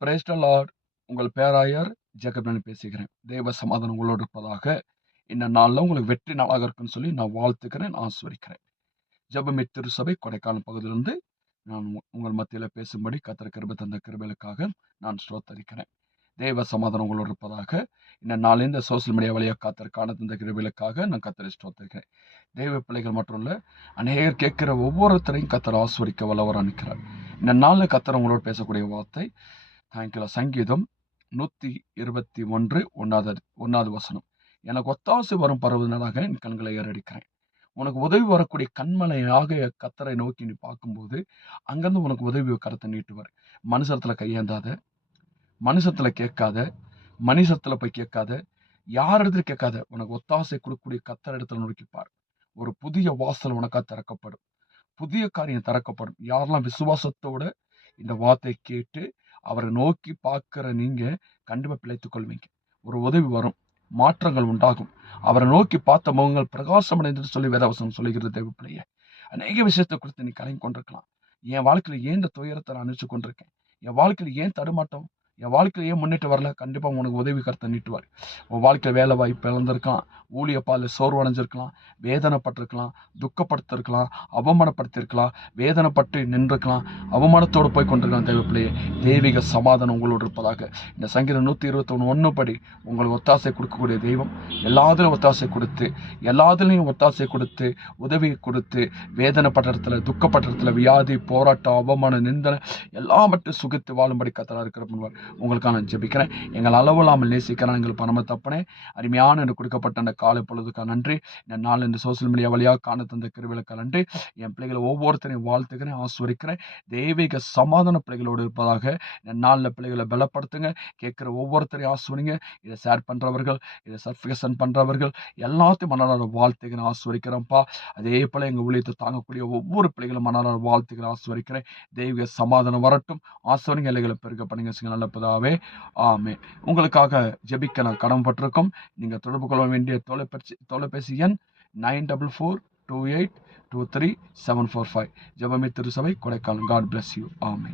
Price Lord உங்கள் பேராயர் ஜெகப்னு பேசுகிறேன் தேவ சமாதானம் உங்களோடு இருப்பதாக இந்த நாளில் உங்களுக்கு வெற்றி நாளாக இருக்குன்னு சொல்லி நான் வாழ்த்துக்கிறேன் ஆஸ்வரிக்கிறேன் ஜெபமே திருசபை கொடைக்கானல் பகுதியிலிருந்து நான் உ- உங்கள் மத்தியில் பேசும்படி கத்தர் கிருப தந்த கிருபைகளுக்காக நான் ஸ்ரோத்தரிக்கிறேன் தேவ சமாதானம் உங்களோடு இருப்பதாக இந்த நாளில் இந்த சோசியல் மீடியா வழியாக காத்திருக்கான தந்த கிருபைகளுக்காக நான் கத்தரை ஸ்ரோத்தரிக்கிறேன் தேவ பிள்ளைகள் மட்டும் இல்லை அநேகர் கேட்கிற ஒவ்வொருத்தரையும் கத்தரை ஆஸ்வரிக்க வல்லவராக நிற்கிறார். இந்த நாளில் கத்தர் உங்களோடு பேசக்கூடிய வார்த்தை தாங்கிக்கலாம் சங்கீதம் நூற்றி இருபத்தி ஒன்று ஒன்றாவது ஒன்றாவது வசனம். எனக்கு ஒத்தாசை வரும் பருவதனாக என் கண்களை ஏறடிக்கிறேன். உனக்கு உதவி வரக்கூடிய கண்மலையாக கத்தரை நோக்கி நீ பார்க்கும்போது அங்கேருந்து உனக்கு உதவி கரத்தை நீட்டுவார். மனுஷத்தில் கையேந்தாத மனுஷத்தில் கேட்காத மனுஷத்தில் போய் கேட்காத யார் இடத்துல கேட்காத உனக்கு ஒத்தாசை கொடுக்கக்கூடிய கத்தர் இடத்துல நோக்கி பார் ஒரு புதிய வாசல் உனக்கா திறக்கப்படும். புதிய காரியம் திறக்கப்படும். யாரெல்லாம் விசுவாசத்தோட இந்த வார்த்தை கேட்டு அவரை நோக்கி பார்க்குற நீங்கள் கண்டிப்பாக பிழைத்து கொள்வீங்க. ஒரு உதவி வரும் மாற்றங்கள் உண்டாகும். அவரை நோக்கி பார்த்த முகங்கள் பிரகாசமடைந்து சொல்லி வேதவசனம் சொல்லுகிறது தேவ அநேக விஷயத்தை குறித்து நீ கலங்கி கொண்டிருக்கலாம். என் வாழ்க்கையில் ஏன் இந்த துயரத்தை நான் அனுப்பிச்சு கொண்டிருக்கேன்? என் வாழ்க்கையில் ஏன் தடுமாட்டம் என் வாழ்க்கையில ஏன் முன்னிட்டு வரல. கண்டிப்பாக உனக்கு உதவி கருத்தை நீட்டுவார். உன் வாழ்க்கையில் வேலை வாய்ப்பு இழந்திருக்கலாம். ஊழியப்பால் பால் சோர்வடைஞ்சிருக்கலாம். வேதனைப்பட்டிருக்கலாம். துக்கப்படுத்திருக்கலாம். அவமானப்படுத்தியிருக்கலாம் வேதனைப்பட்டு நின்றுக்கலாம் அவமானத்தோடு போய் கொண்டிருக்கலாம் தேவ தெய்வீக சமாதானம் உங்களோடு இருப்பதாக. இந்த சங்கீதம் நூற்றி இருபத்தொன்று ஒன்று படி உங்களுக்கு ஒத்தாசை கொடுக்கக்கூடிய தெய்வம். எல்லாத்திலும் ஒத்தாசை கொடுத்து எல்லாத்துலேயும் ஒத்தாசை கொடுத்து உதவி கொடுத்து வேதனைப்பட்ட இடத்துல துக்கப்பட்ட இடத்துல வியாதி போராட்டம் அவமானம் நிந்தனை எல்லாம் மட்டும் சுகித்து வாழும்படி கத்தலாக இருக்கிற முன்வார் உங்களுக்காக நான் ஜெபிக்கிறேன். எங்கள் அளவில்லாமல் நேசிக்கிறேன் எங்கள் பரம தப்பனே அருமையான எனக்கு கொடுக்கப்பட்ட அந்த காலை பொழுதுக்காக நன்றி. இந்த நாள் இந்த சோசியல் மீடியா வழியாக காண தந்த கிருவிலுக்கு நன்றி. என் பிள்ளைகளை ஒவ்வொருத்தரையும் வாழ்த்துக்கிறேன் ஆஸ்வரிக்கிறேன் தெய்வீக சமாதான பிள்ளைகளோடு இருப்பதாக இந்த நாளில் பிள்ளைகளை பலப்படுத்துங்க. கேட்குற ஒவ்வொருத்தரையும் ஆஸ்வரிங்க இதை ஷேர் பண்ணுறவர்கள் இதை சர்டிஃபிகேஷன் பண்ணுறவர்கள் எல்லாத்தையும் மனநல வாழ்த்துக்கிறேன் ஆஸ்வரிக்கிறேன்ப்பா அதே போல் எங்கள் ஊழியத்தை தாங்கக்கூடிய ஒவ்வொரு பிள்ளைகளும் மனநல வாழ்த்துக்கிறேன் ஆஸ்வரிக்கிறேன் தெய்வீக சமாதானம் வரட்டும். ஆஸ்வரிங்க இலைகளை பெருக்க பண்ணுங்க நல்ல நல்லப்பதாவே ஆமே உங்களுக்காக ஜெபிக்க நான் கடன்பட்டிருக்கோம் நீங்கள் தொடர்பு கொள்ள வேண்டிய தொலைபேசி தொலைபேசி எண் nine double four two eight two three seven four five. ஜெபமே திருசபை கொடைக்கானல். God bless you. ஆமே